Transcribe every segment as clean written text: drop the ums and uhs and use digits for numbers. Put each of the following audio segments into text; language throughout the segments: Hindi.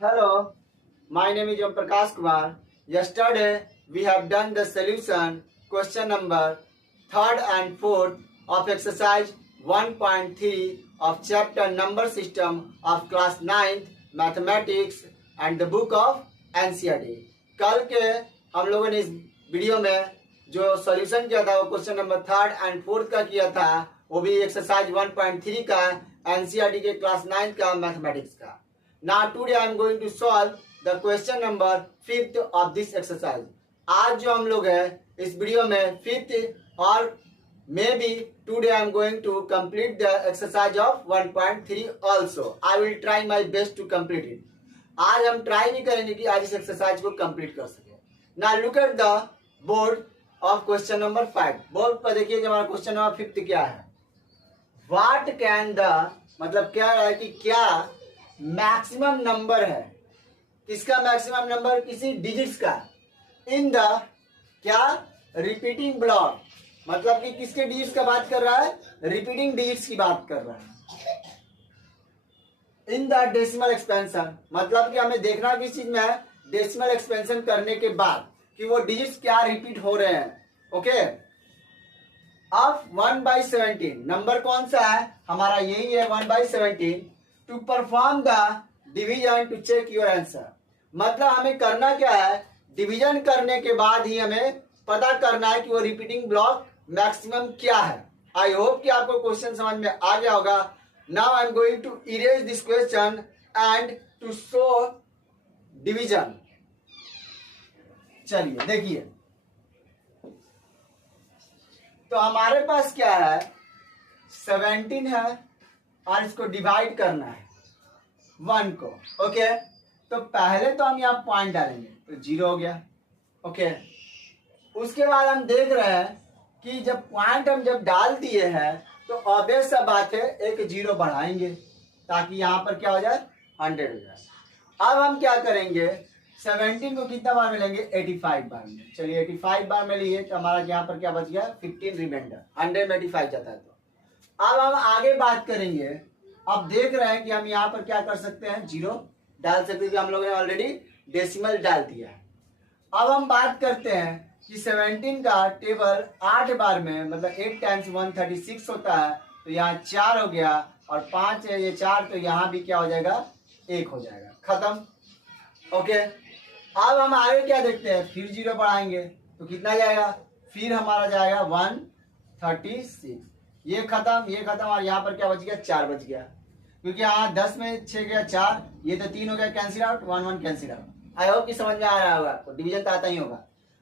Hello, my name is Om Prakash Kumar. Yesterday we have done the solution question number 3rd and 4th of exercise 1.3 of chapter number system of class 9th mathematics and the book of NCERT. कल के हम लोगों ने इस वीडियो में जो सॉल्यूशन किया था वो question number 3rd and 4th का किया था, वो भी एक्सरसाइज 1.3 का NCERT के क्लास 9th का मैथमेटिक्स का. Now today I am going to solve the question number 5th of this exercise. आज जो हम लोग है इस वीडियो में 5th और may be today I am going to complete the exercise of 1.3 also. I will try my best to complete it. आज हम ट्राई भी करेंगे कि आज इस एक्सरसाइज को कंप्लीट कर सके. Now look at the board of question number 5. Board पर देखिए कि हमारा क्वेश्चन नंबर 5th क्या है. What can the मतलब क्या है कि क्या मैक्सिमम नंबर है, किसका मैक्सिमम नंबर, किसी डिजिट्स का, इन द क्या रिपीटिंग ब्लॉक, मतलब कि किसके डिजिट्स का बात कर रहा है, रिपीटिंग डिजिट्स की बात कर रहा है. इन द डेसिमल एक्सपेंशन मतलब कि हमें देखना किस चीज में है, डेसिमल एक्सपेंशन करने के बाद कि वो डिजिट्स क्या रिपीट हो रहे हैं. ओके, अब 1/17 नंबर कौन सा है, हमारा यही है 1/17. To perform the division to check your answer, मतलब हमें करना क्या है, डिवीजन करने के बाद ही हमें पता करना है कि वो रिपीटिंग ब्लॉक मैक्सिमम क्या है. आई होप कि आपको क्वेश्चन समझ में आ गया होगा. Now I am going to erase this question and to show division. चलिए देखिए, तो हमारे पास क्या है, 17 है और इसको डिवाइड करना है 1 को. ओके, तो पहले तो हम यहाँ पॉइंट डालेंगे तो 0 हो गया. ओके, उसके बाद हम देख रहे हैं कि जब पॉइंट हम जब डाल दिए हैं तो ऑब्वियस सा बात है एक 0 बढ़ाएंगे ताकि यहाँ पर क्या हो जाए, 100 हो जाए. अब हम क्या करेंगे, 17 को कितना बार मिलेंगे, 85 बार में. चलिए 85 बार में लिए तो हमारा यहाँ पर क्या बच गया, 15 रिमाइंडर. 100 में 85 जाता है. तो अब हम आगे बात करेंगे. अब देख रहे हैं कि हम यहाँ पर क्या कर सकते हैं, 0 डाल सकते हैं, हम लोगों ने ऑलरेडी डेसिमल डाल दिया है. अब हम बात करते हैं कि 17 का टेबल 8 बार में मतलब 8 टाइम्स 136 होता है. तो यहाँ 4 हो गया और 5 है, ये 4, तो यहाँ भी क्या हो जाएगा, 1 हो जाएगा. खत्म. ओके, अब हम आगे क्या देखते हैं, फिर 0 बढ़ाएंगे तो कितना जाएगा, फिर हमारा जाएगा 136. ये खत्म और यहाँ पर क्या बच गया, 4 बच गया, क्योंकि यहाँ 10 में 6 गया 4, ये तो 3 हो गया, cancel out, 1 1 cancel out. I hope कि समझ में आ रहा होगा आपको, डिवीजन तो आता ही होगा.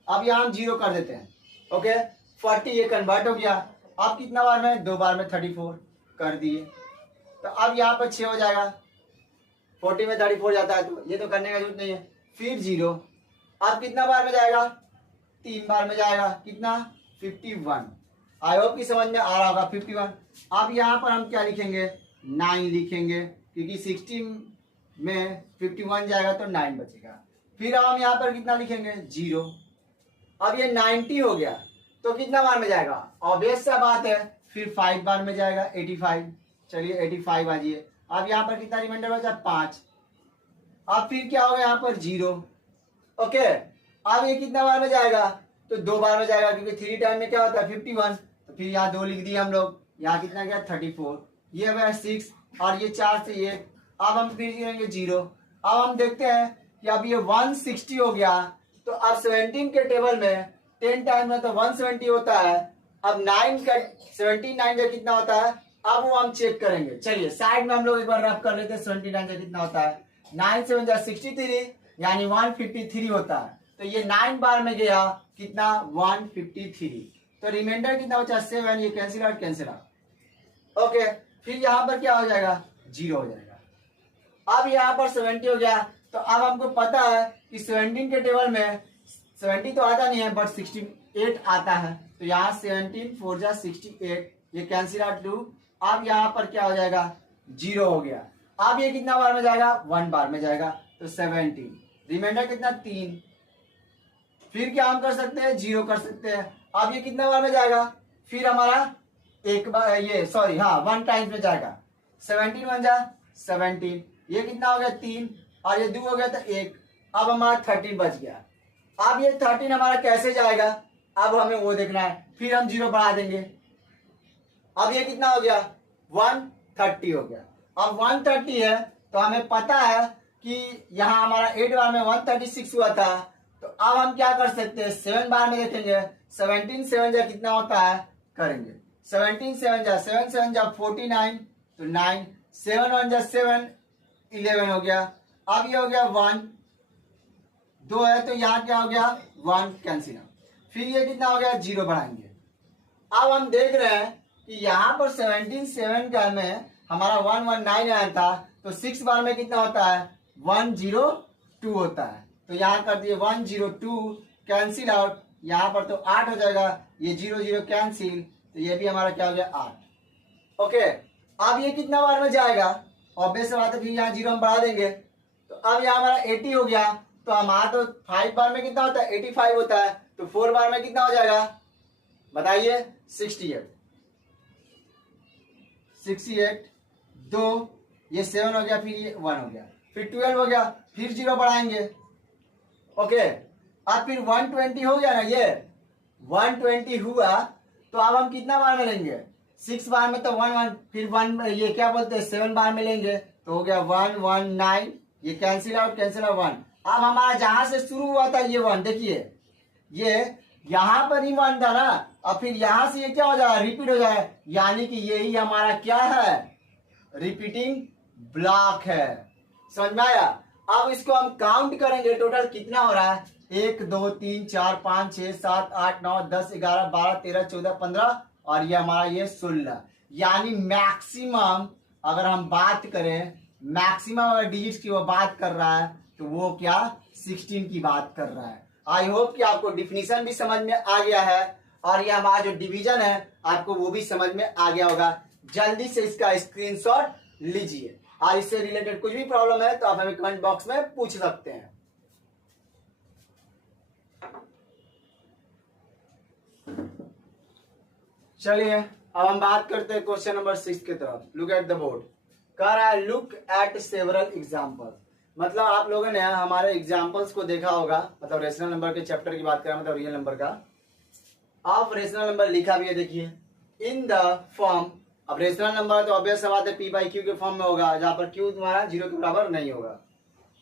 अब यहाँ हम 0 कर देते हैं. ओके, 40 ये कन्वर्ट हो गया. अब कितना बार में, 2 बार में 34 कर दिए. तो अब यहाँ पर 6 हो जाएगा, 40 में 34 जाता है, तो ये तो करने का जरूरत नहीं है. फिर 0, अब कितना बार में जाएगा, 3 बार में जाएगा, कितना, 51. आई होप कि समझ में आ रहा होगा, 51. अब यहाँ पर हम क्या लिखेंगे, 9 लिखेंगे, क्योंकि 60 में 51 जाएगा तो 9 बचेगा. फिर हम यहाँ पर कितना लिखेंगे, 0. अब ये 90 हो गया तो कितना बार में जाएगा, ऑब्वियस सा बात है, फिर 5 बार में जाएगा, 85. चलिए 85 आ जाइए. अब यहाँ पर कितना रिमाइंडर बचा, 5. अब फिर क्या होगा, यहाँ पर 0. ओके, अब ये कितना बार में जाएगा, तो 2 बार में जाएगा, क्योंकि 3 टाइम में क्या होता है, 51. तो फिर यहाँ 2 लिख दिए हम लोग, यहाँ कितना गया, 34. ये हो 6 और ये 4 से ये. अब हम फिर करेंगे 0. अब हम देखते हैं कि अब ये 160 हो गया. तो अब 17 के टेबल में 10 टाइम में तो 170 होता है. अब 9 का 79 का कितना होता है, अब वो हम चेक करेंगे. चलिए साइड में हम लोग एक बार रफ कर लेते हैं, 79 का कितना होता है, 9 7 जा 63 यानी 153 होता है. तो ये 9 बार में गया, कितना, 153. तो रिमाइंडर कितना बचा, 7. ये कैंसिल आउट. ओके, फिर यहाँ पर क्या हो जाएगा, 0 हो जाएगा. अब यहाँ पर 70 हो गया. तो अब हमको पता है कि 17 के टेबल में 70 तो आता नहीं है, बट 68 आता है. तो यहाँ 17 4 जा 68, ये कैंसिल आउट 2. अब यहाँ पर क्या हो जाएगा, 0 हो गया. अब ये कितना बार में जाएगा, 1 बार में जाएगा, तो 17. रिमाइंडर कितना, 3. फिर क्या हम कर सकते हैं, 0 कर सकते हैं. अब ये कितना बार में जाएगा, फिर हमारा एक बार, ये सॉरी हाँ 1 टाइम्स में जाएगा, 17 1 जा 17. ये कितना हो गया, 3. और ये 2 हो गया था 1। अब हमारा 13 बच गया। अब ये 13 हमारा कैसे जाएगा, अब हमें वो देखना है। फिर हम 0 बढ़ा देंगे। अब ये कितना हो गया, 130 हो गया। अब 130 है तो हमें पता है कि यहाँ हमारा 8 बार में 136 हुआ था। तो अब हम क्या कर सकते हैं, 7 बार में देखेंगे। 17 7 जा कितना होता है करेंगे। 17 7 जा 7 7 जा 49, तो 9, 7 1 जा 7, 11 हो गया। अब ये हो गया 1 2 है तो यहाँ क्या हो गया 1 कैंसिल आउट। फिर ये कितना हो गया 0 बढ़ाएंगे। अब हम देख रहे हैं कि यहाँ पर 17 7 का में हमारा 119 आया था, तो 6 बार में कितना होता है 102 होता है। तो यहाँ कर दिए 102 कैंसिल आउट। यहाँ पर तो 8 हो जाएगा, ये 0 0 कैंसिल, तो ये भी हमारा क्या हो गया 8। ओके, अब ये कितना बार में जाएगा, ऑब्वियस बात है, फिर यहाँ 0 हम बढ़ा देंगे। तो अब यहाँ हमारा 80 हो गया। तो हमारा तो 5 बार में कितना होता है 85 होता है। तो 4 बार में कितना हो जाएगा बताइए 68। 68 2, ये 7 हो गया, फिर ये 1 हो गया, फिर 12 हो गया, फिर 0 बढ़ाएंगे। ओके, अब फिर 120 हो गया ना, ये 120 हुआ तो अब हम कितना बार में लेंगे 6 बार में तो 1 1, फिर 1 ये क्या बोलते हैं 7 बार में लेंगे, तो हो गया 119, ये कैंसिल आउट 1। अब हमारा जहां से शुरू हुआ था ये 1, देखिए ये यहां पर ही 1 था ना, और फिर यहां से ये क्या हो जाएगा रिपीट हो जाएगा, यानी कि यही हमारा क्या है रिपीटिंग ब्लॉक है। समझ में आया। अब इसको हम काउंट करेंगे टोटल कितना हो रहा है 1 2 3 4 5 6 7 8 9 10 11 12 13 14 15 और ये हमारा ये 16। यानी मैक्सिमम अगर हम बात करें, मैक्सिमम अगर डिजिट्स की वो बात कर रहा है तो वो क्या 16 की बात कर रहा है। आई होप कि आपको डिफिनीशन भी समझ में आ गया है और ये हमारा जो डिवीजन है आपको वो भी समझ में आ गया होगा। जल्दी से इसका स्क्रीनशॉट लीजिए और इससे रिलेटेड कुछ भी प्रॉब्लम है तो आप हमें कमेंट बॉक्स में पूछ सकते हैं। चलिए अब हम बात करते हैं क्वेश्चन नंबर 6 की तरफ। Look at the board. कह रहा है लुक एट सेवरल एग्जाम्पल। मतलब आप लोगों ने हमारे एग्जाम्पल्स को देखा होगा, मतलब रेशनल नंबर के चैप्टर की बात करें, मतलब रियल नंबर का। आप रेशनल नंबर लिखा भी है, देखिए इन द फॉर्म। अब रेशनल नंबर तो ऑब्वियस बात है पी बाई क्यू के फॉर्म में होगा, जहां पर क्यू तुम्हारा 0 के बराबर नहीं होगा।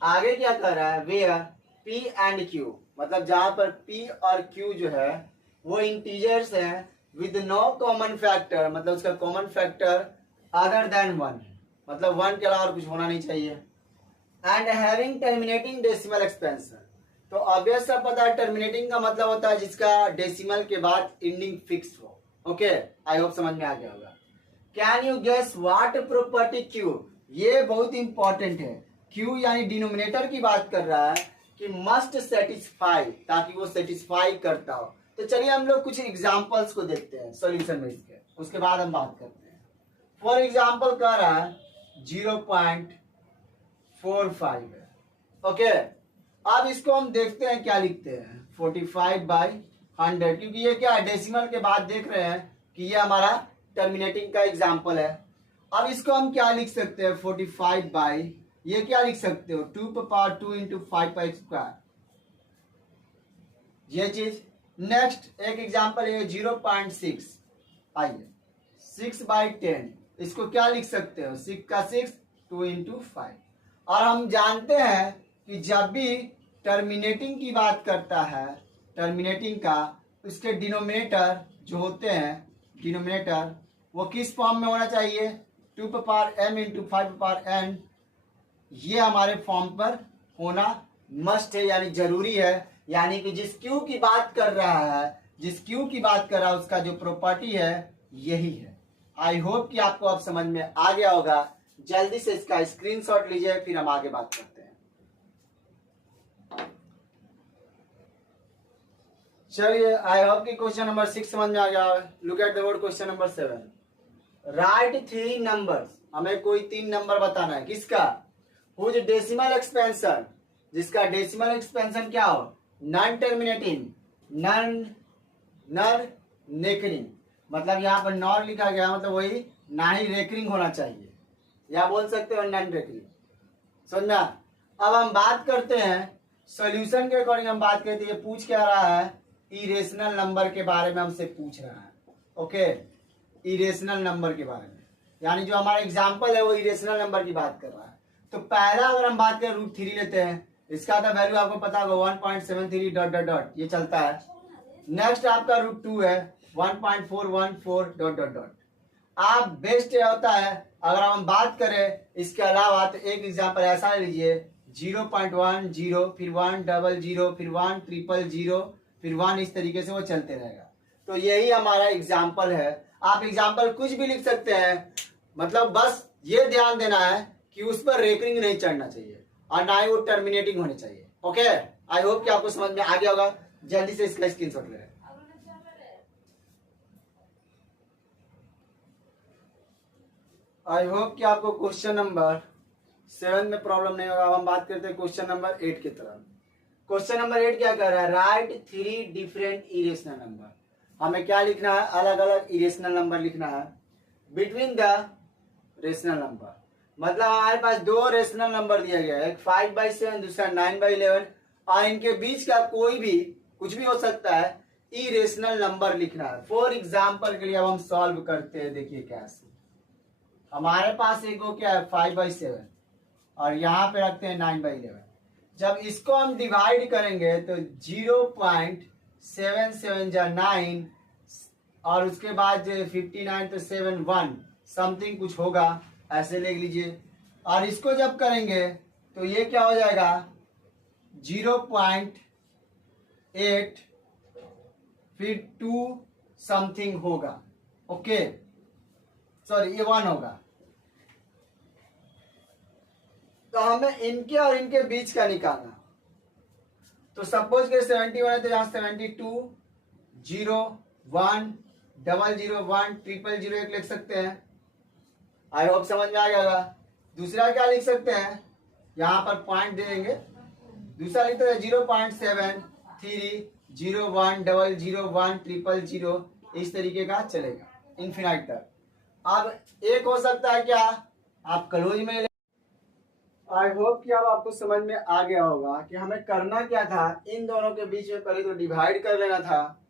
आगे क्या कर रहा है वेयर पी एंड क्यू, मतलब जहां पर पी और क्यू जो है वो इंटीजर्स हैं विद नो कॉमन फैक्टर, मतलब उसका कॉमन फैक्टर अदर देन 1, मतलब 1 के अलावा और कुछ होना नहीं चाहिए। And having terminating decimal expansion, तो ऑब्वियस सा पता है टर्मिनेटिंग का मतलब होता है जिसका डेसिमल के बाद एंडिंग फिक्स हो। ओके, आई होप समझ में आ गया होगा। Can you guess what property Q, ये बहुत इंपॉर्टेंट है। क्यू यानी डिनोमिनेटर की बात कर रहा है कि मस्ट सेटिस्फाई, ताकि वो सेटिस्फाई करता हो। तो चलिए हम लोग कुछ एग्जांपल्स को देखते हैं सॉल्यूशन में इसके, उसके बाद हम बात करते हैं। फॉर एग्जांपल कह रहा है 0.45 है। ओके, अब इसको हम देखते हैं क्या लिखते हैं 45/100, क्योंकि ये क्या है डेसिमल के बाद देख रहे हैं कि ये हमारा टर्मिनेटिंग का एग्जांपल है। अब इसको हम क्या लिख सकते हैं 45 बाई, ये क्या लिख सकते हो 2 पर पावर 2 इंटू 5/2, ये चीज। नेक्स्ट एक एग्जांपल है 0.6, आइए 6/10, इसको क्या लिख सकते हो 6 का 6 2 इंटू 5। और हम जानते हैं कि जब भी टर्मिनेटिंग की बात करता है, टर्मिनेटिंग का, उसके डिनोमिनेटर जो होते हैं, डिनोमिनेटर वो किस फॉर्म में होना चाहिए 2 पर पावर m इंटू 5 पर पावर n, ये हमारे फॉर्म पर होना मस्ट है, यानी जरूरी है। यानी कि जिस क्यू की बात कर रहा है, जिस क्यू की बात कर रहा है उसका जो प्रॉपर्टी है यही है। आई होप कि आपको अब समझ में आ गया होगा। जल्दी से इसका स्क्रीनशॉट लीजिए, फिर हम आगे बात करते हैं। चलिए आई होप कि क्वेश्चन नंबर 6 समझ में आ गया। Look at the word question number 7। Right 3 numbers, हमें कोई 3 नंबर बताना है, किसका हुज डेसिमल एक्सपेंशन, जिसका डेसिमल एक्सपेंशन क्या हो नॉन टर्मिनेटिंग, नॉन नेकरिंग, मतलब यहाँ पर नॉन लिखा गया मतलब वही ना ही रेकरिंग होना चाहिए, या बोल सकते हो नॉन रेकरिंग। समझना। अब हम बात करते हैं सॉल्यूशन के अकॉर्डिंग। हम बात करते हैं, ये पूछ क्या रहा है, इरेशनल नंबर के बारे में हमसे पूछ रहा है। ओके, इरेशनल नंबर के बारे में, यानी जो हमारा एग्जांपल है वो इरेशनल नंबर की बात कर रहा है। तो पहला अगर हम बात करें √3 लेते हैं, इसका तो वैल्यू आपको पता होगा 1.73 डॉट डॉट डॉट ये चलता है। नेक्स्ट आपका √2 है 1.414 डॉट डॉट डॉट। आप बेस्ट होता है अगर हम बात करें इसके अलावा, तो एक एग्जांपल ऐसा ले लीजिए 0.10 फिर 100 फिर 100 फिर 1, इस तरीके से वो चलते रहेगा। तो यही हमारा एग्जाम्पल है। आप एग्जाम्पल कुछ भी लिख सकते हैं, मतलब बस ये ध्यान देना है कि उस पर रेकरिंग नहीं चढ़ना चाहिए और ना ही वो टर्मिनेटिंग होनी चाहिए। ओके, आई होप कि आपको समझ में आ गया होगा। जल्दी से इसका स्क्रीनशॉट ले। आई होप कि आपको क्वेश्चन नंबर 7 में प्रॉब्लम नहीं होगा। अब हम बात करते हैं क्वेश्चन नंबर 8 की तरफ। क्वेश्चन नंबर 8 क्या कर रहा है, राइट 3 डिफरेंट इरेशनल नंबर। हमें क्या लिखना है, अलग अलग इरेशनल नंबर लिखना है बिटवीन द रेशनल नंबर। मतलब हमारे पास 2 रेशनल नंबर दिया गया है, एक 5/7 दूसरा 9/11, और इनके बीच का कोई भी कुछ भी हो सकता है, इरेशनल नंबर लिखना है। फॉर एग्जाम्पल के लिए अब हम सॉल्व करते हैं। देखिए कैसे, हमारे पास एक हो क्या है 5/7 और यहाँ पे रखते हैं 9/11। जब इसको हम डिवाइड करेंगे तो 0.77 जा 9 और उसके बाद 59 तो 71 समथिंग कुछ होगा, ऐसे लिख लीजिए। और इसको जब करेंगे तो ये क्या हो जाएगा 0.8 फिर 2 समथिंग होगा। ओके, सॉरी ये 1 होगा। तो हमें इनके और इनके बीच का निकालना। तो सपोज के 71 है तो यहाँ 72 0 1 0 1 0 1 लिख सकते हैं। आई होप समझ में आ गया होगा। दूसरा क्या लिख सकते हैं, यहाँ पर पॉइंट दे देंगे। दूसरा लिखते हैं 0.73 0 1 0 1 0 इस तरीके का चलेगा इन्फिनाइट तक। अब एक हो सकता है क्या, आप क्लोज में ले। आई होप कि अब आपको समझ में आ गया होगा कि हमें करना क्या था। इन दोनों के बीच में पहले तो डिवाइड कर लेना था।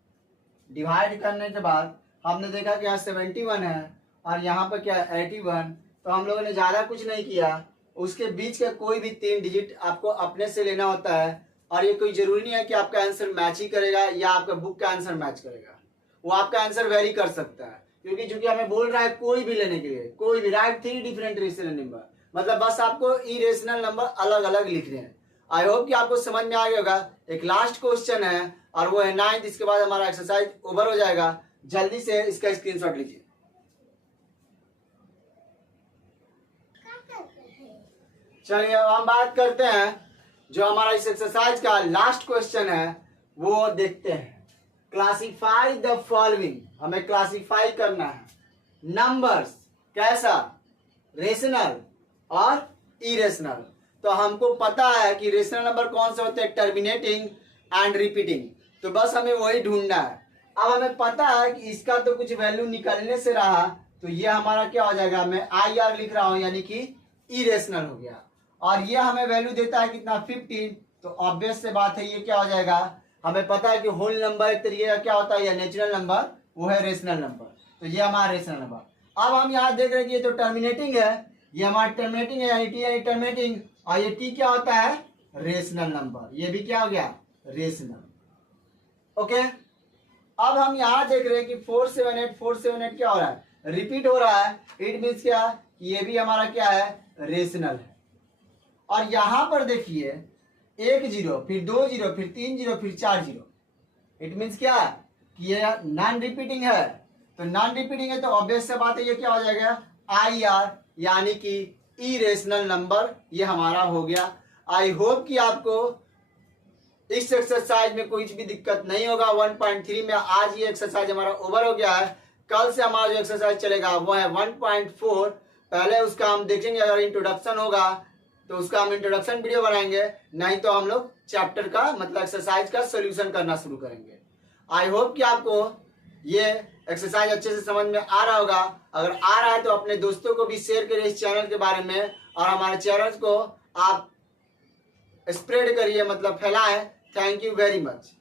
डिवाइड करने के बाद हमने देखा कि यहाँ 71 है और यहाँ पर क्या है 81। तो हम लोगों ने ज़्यादा कुछ नहीं किया, उसके बीच का कोई भी 3 डिजिट आपको अपने से लेना होता है। और ये कोई जरूरी नहीं है कि आपका आंसर मैच ही करेगा या आपका बुक का आंसर मैच करेगा, वो आपका आंसर वेरी कर सकता है। क्योंकि चूंकि हमें बोल रहा है कोई भी लेने के लिए, कोई भी राइट 3 डिफरेंट रेशनल नंबर, मतलब बस आपको इरेशनल नंबर अलग अलग लिखने हैं। आई होप कि आपको समझ में आ गया होगा। एक लास्ट क्वेश्चन है और वो है 9th। इसके बाद हमारा एक्सरसाइज ओवर हो जाएगा। जल्दी से इसका स्क्रीनशॉट लीजिए। चलिए अब हम बात करते हैं जो हमारा इस एक्सरसाइज का लास्ट क्वेश्चन है, वो देखते हैं। क्लासिफाई द फॉलोइंग, हमें क्लासिफाई करना है नंबर्स, कैसा, रेशनल और इरेशनल। तो हमको पता है कि रेशनल नंबर कौन से होते हैं, टर्मिनेटिंग एंड रिपीटिंग। तो बस हमें वही ढूंढना है। अब हमें पता है कि इसका तो कुछ वैल्यू निकलने से रहा, तो ये हमारा क्या हो जाएगा, मैं IR लिख रहा हूं यानी कि इरेशनल हो गया। और ये हमें वैल्यू देता है कितना 15। तो ऑब्वियस से बात है ये क्या हो जाएगा, हमें पता है कि होल नंबर एक तरीके का क्या होता है, या नेचुरल नंबर, वो है रेशनल नंबर। तो ये हमारा रेशनल नंबर। अब हम यहाँ देख रहे हैं कि ये तो टर्मिनेटिंग है, ये हमारा टर्मिनेटिंग है यानी टी यानी टर्मिनेटिंग, और ये टी क्या होता है, रेशनल नंबर। ये भी क्या हो गया, रेशनल। ओके, अब हम यहाँ देख रहे हैं कि 478 क्या हो रहा है, रिपीट हो रहा है। इट मीन्स क्या, ये भी हमारा क्या है, रेशनल है। और यहां पर देखिए 1 0 फिर 2 0 फिर 3 0 फिर 4 0। इट मीन्स क्या कि ये नॉन रिपीटिंग है। तो नॉन रिपीटिंग है तो ऑब्वियस से बात है ये क्या हो जाएगा, IR यानी कि इरेशनल नंबर, ये हमारा हो गया। आई होप कि आपको इस एक्सरसाइज में कोई भी दिक्कत नहीं होगा। 1.3 में आज ये एक्सरसाइज हमारा ओवर हो गया है। कल से हमारा जो एक्सरसाइज चलेगा वो है 1.4। पहले उसका हम देखेंगे, अगर इंट्रोडक्शन होगा तो उसका हम इंट्रोडक्शन वीडियो बनाएंगे, नहीं तो हम लोग चैप्टर का मतलब एक्सरसाइज का सोल्यूशन करना शुरू करेंगे। आई होप कि आपको ये एक्सरसाइज अच्छे से समझ में आ रहा होगा। अगर आ रहा है तो अपने दोस्तों को भी शेयर करें इस चैनल के बारे में, और हमारे चैनल को आप स्प्रेड करिए, मतलब फैलाएं। Thank you very much.